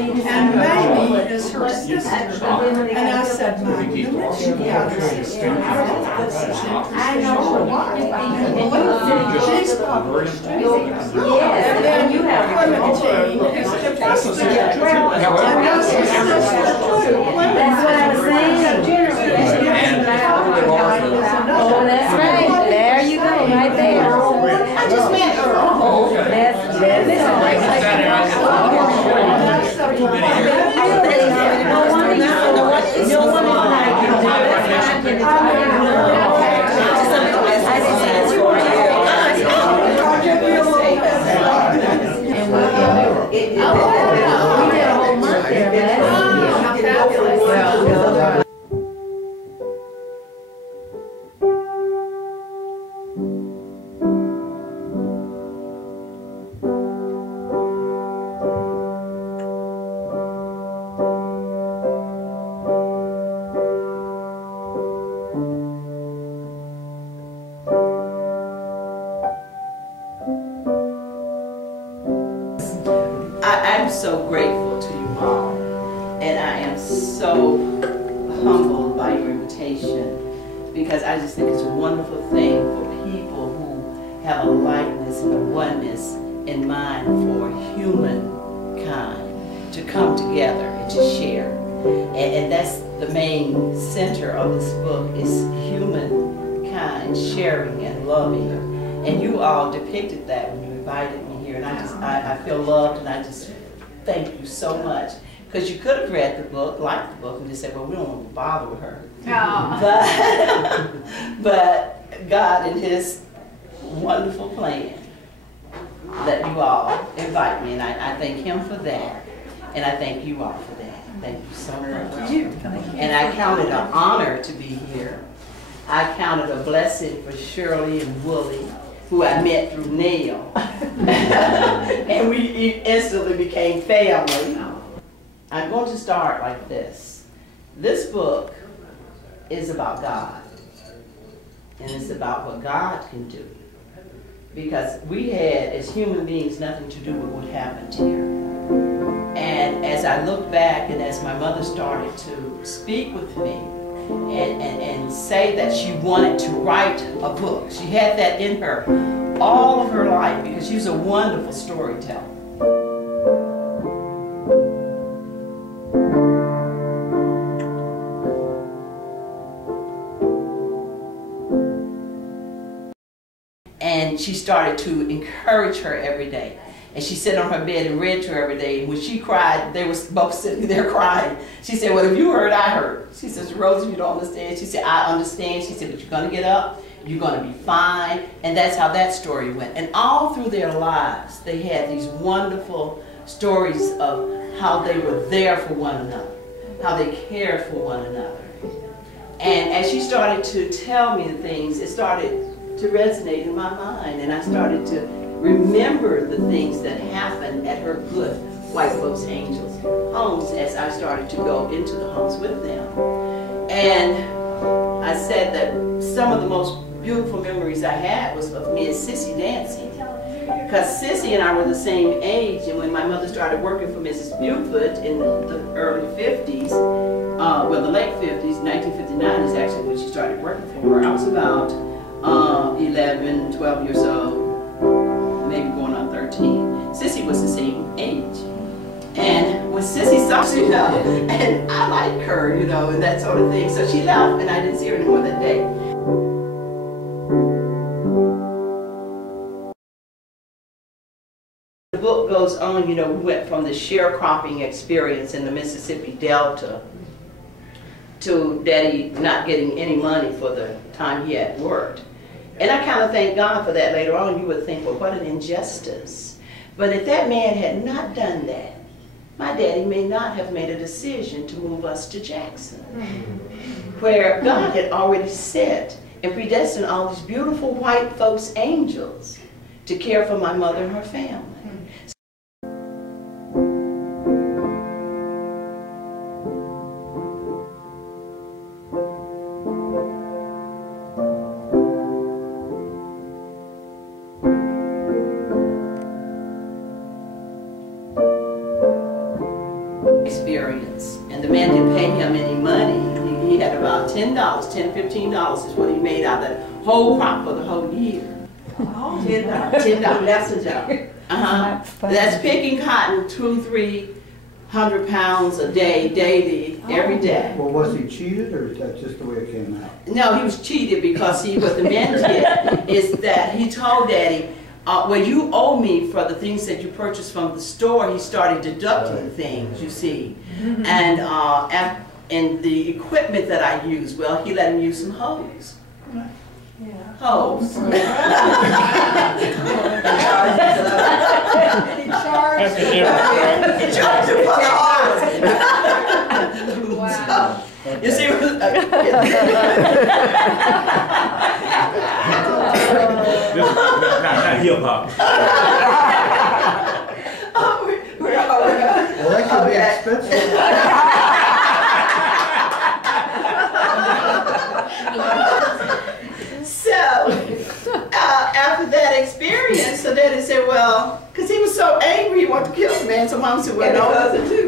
And Mamie is her sister. And I said, my goodness, you got a sister. I know. She's published. Yes. And then you have Clementine is the sister. And that's his sister too. That's what I was saying. Oh, that's right. There you go, right there. I just met Earl. That's I'm so grateful to you all, and I am so humbled by your invitation, because I just think it's a wonderful thing for people who have a likeness and a oneness in mind for humankind to come together and to share. And that's the main center of this book, is humankind sharing and loving. And you all depicted that when you invited me here, and I feel loved, and I just thank you so much. Because you could have read the book, liked the book, and just said, well, we don't want to bother with her. But God, in His wonderful plan, let you all invite me, and I thank Him for that, and I thank you all for that. Thank you so much. And I count it an honor to be here. I count it a blessing for Shirley and Wooly, who I met through Neil. And we instantly became family. I'm going to start like this. This book is about God. And it's about what God can do. Because we had, as human beings, nothing to do with what happened here. And as I look back, and as my mother started to speak with me, and say that she wanted to write a book. She had that in her all of her life, because she was a wonderful storyteller. And she started to encourage her every day. And she sat on her bed and read to her every day. And when she cried, they were both sitting there crying. She said, well, if you heard, I heard. She says, Rosie, you don't understand. She said, I understand. She said, but you're going to get up. You're going to be fine. And that's how that story went. And all through their lives, they had these wonderful stories of how they were there for one another, how they cared for one another. And as she started to tell me the things, it started to resonate in my mind. And I started to remember the things that happened at her good white folks angels homes as I started to go into the homes with them. And I said that some of the most beautiful memories I had was of me and Sissy dancing. Because Sissy and I were the same age, and when my mother started working for Mrs. Buford in the early 50s, well, the late 50s, 1959 is actually when she started working for her. I was about 11, 12 years old. Maybe going on 13. Sissy was the same age. And when Sissy saw, you know, and I like her, you know, and that sort of thing. So she left, and I didn't see her anymore that day. The book goes on, you know, we went from the sharecropping experience in the Mississippi Delta to Daddy not getting any money for the time he had worked. And I kind of thank God for that later on. You would think, well, what an injustice. But if that man had not done that, my daddy may not have made a decision to move us to Jackson, where God had already set and predestined all these beautiful white folks angels to care for my mother and her family. experience. And the man didn't pay him any money. He had about $10, $10, $15 is what he made out of that whole crop for the whole year. Oh, $10. $10, that's a job. That's picking cotton 200-300 pounds a day, daily, every day. Well, was he cheated, or is that just the way it came out? No, he was cheated because what the man did is that he told Daddy, well, you owe me for the things that you purchased from the store. He started deducting things, you see. And the equipment that I use, well, he let him use some hose. Hose. He charged He charged him for the hose. Wow. You see, not hip hop. we're all Well, that could be expensive. So, after that experience, so Daddy said, well, because he was so angry, he wanted to kill the man, so Mom said, well, no.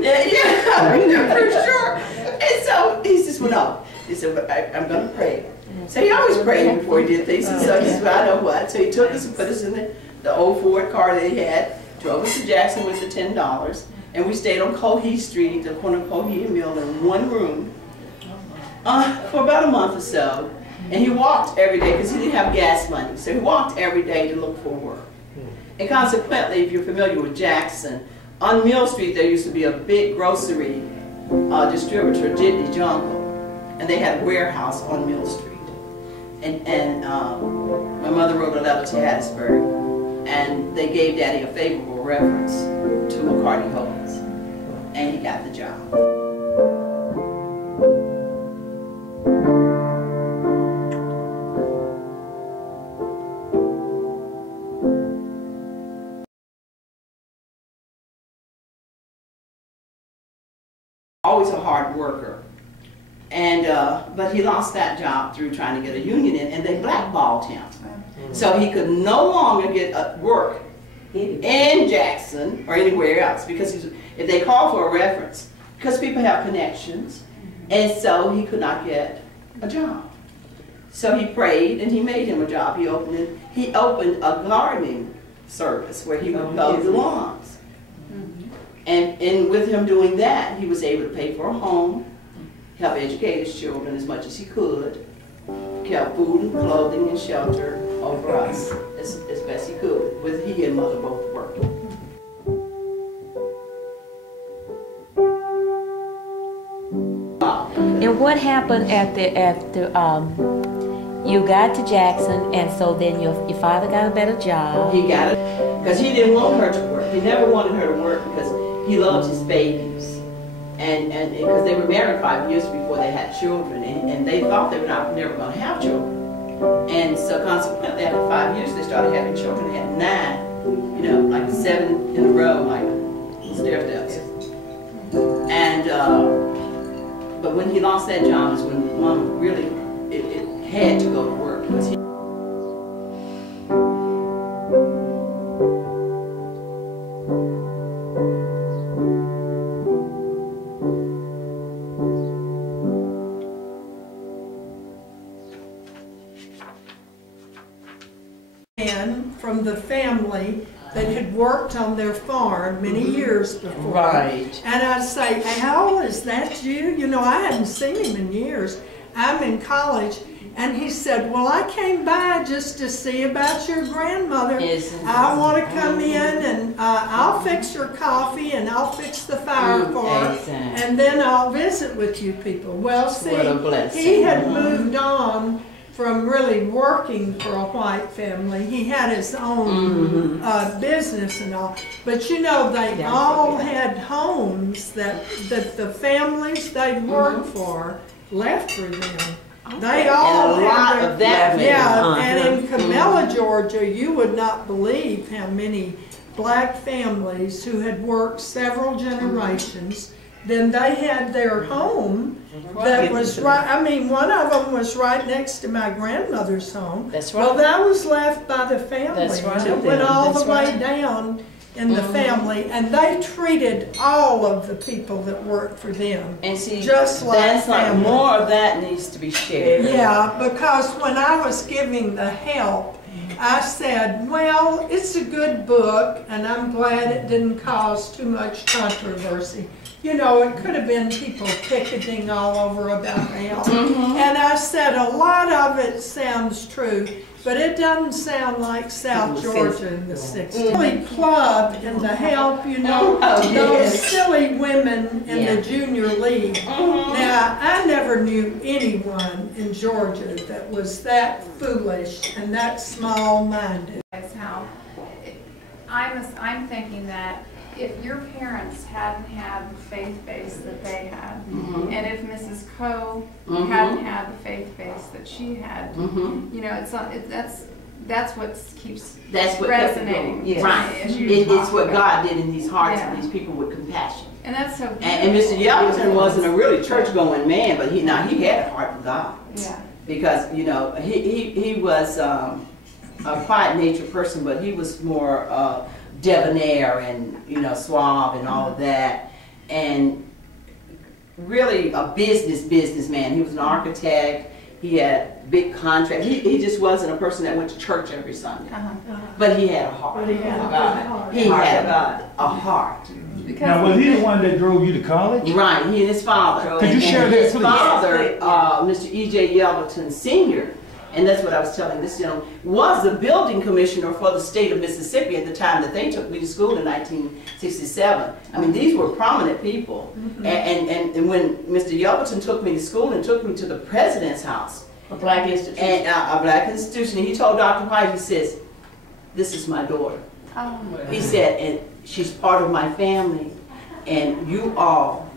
Yeah, for sure. And so he says, well, no. He said, well, I'm going to pray. So he always prayed before he did things, and so he said, well, I know what. So he took us and put us in the old Ford car that he had, drove us to Jackson with the $10, and we stayed on Cohee Street, the corner of Cohee and Mill, in one room for about a month or so. And he walked every day because he didn't have gas money. So he walked every day to look for work. And consequently, if you're familiar with Jackson, on Mill Street there used to be a big grocery distributor, Jitney Jungle. And they had a warehouse on Mill Street. And my mother wrote a letter to Hattiesburg. And they gave Daddy a favorable reference to McCarty Holdings. And he got the job. Always a hard worker, and but he lost that job through trying to get a union in, and they blackballed him. So he could no longer get work in Jackson or anywhere else because if they call for a reference, because people have connections, and so he could not get a job. So he prayed, and he made him a job. He opened a gardening service where he would mow the lawns. And with him doing that, he was able to pay for a home, help educate his children as much as he could, kept food and clothing and shelter over us as best he could, with he and Mother both working. And what happened after you got to Jackson, and so then your father got a better job? He got it because he didn't want her to work. He never wanted her to work because he loved his babies, and because they were married 5 years before they had children, and they thought they were never going to have children, and so consequently after 5 years they started having children. They had 9, you know, like 7 in a row, like stair steps. And but when he lost that job is when Mom really it had to go to work because he. From the family that had worked on their farm many years before. Right. And I'd say, Al, is that you? You know, I hadn't seen him in years. I'm in college. And he said, well, I came by just to see about your grandmother. I want to come in and I'll fix her coffee and I'll fix the fire for her. And then I'll visit with you people. Well, see, he had moved on from really working for a white family. He had his own business and all. But you know, they all had homes that the families they'd worked for left for them. They all had of that. And in Camilla, Georgia, you would not believe how many black families who had worked several generations, then they had their home that was right. I mean, one of them was right next to my grandmother's home. That's right. Well, that was left by the family. That's right. It went all the way down in the family, and they treated all of the people that worked for them. And see, just like that's like family. more of that needs to be shared. Yeah, because when I was giving the help, I said, well, it's a good book, and I'm glad it didn't cause too much controversy. You know, it could have been people picketing all over about the help. And I said, a lot of it sounds true, but it doesn't sound like South Georgia in the 60s. Silly club in the help, you know, those silly women in the junior league. Now, I never knew anyone in Georgia that was that foolish and that small-minded. How I'm thinking that if your parents hadn't had the faith base that they had, and if Mrs. Coe hadn't had the faith base that she had, you know, that's what keeps resonating. Yeah. Right. It's what God did in these hearts of these people with compassion. And that's so beautiful. And Mr. Yelverton wasn't a really church-going man, but he had a heart for God. Yeah. Because, you know, he was a quiet nature person, but he was more debonair and, you know, suave and all of that, and really a businessman. He was an architect. He had big contracts. He just wasn't a person that went to church every Sunday, but he had a heart. He had a heart. Now, was he the one that drove you to college? Right. He and his father. Could you share that, his please? father, Mr. E.J. Yelverton Sr., and that's what I was telling this gentleman, was the building commissioner for the state of Mississippi at the time that they took me to school in 1967. I mean, these were prominent people. And when Mr. Yelverton took me to school and took me to the president's house, A black institution. and a black institution, and he told Dr. White, he says, this is my daughter. He said, and she's part of my family, and you all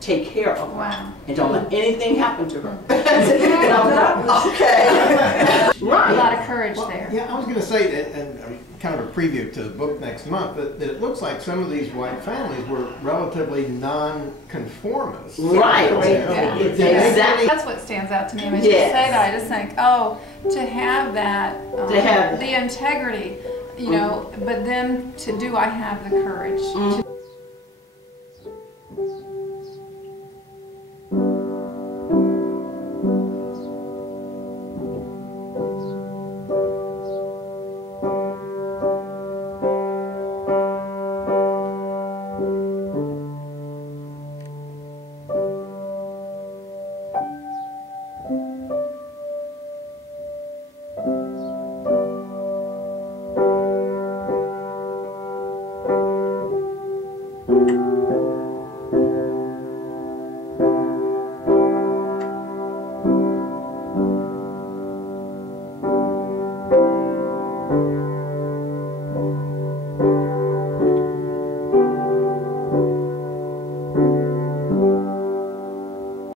take care of her. And don't let anything happen to her. And I'm like, okay. Right. A lot of courage there. Yeah, I was going to say, and kind of a preview to the book next month, that it looks like some of these white families were relatively non-conformists. Right. Exactly. That's what stands out to me when you say that. I just think, oh, to have that, the integrity, you know, but then I have the courage.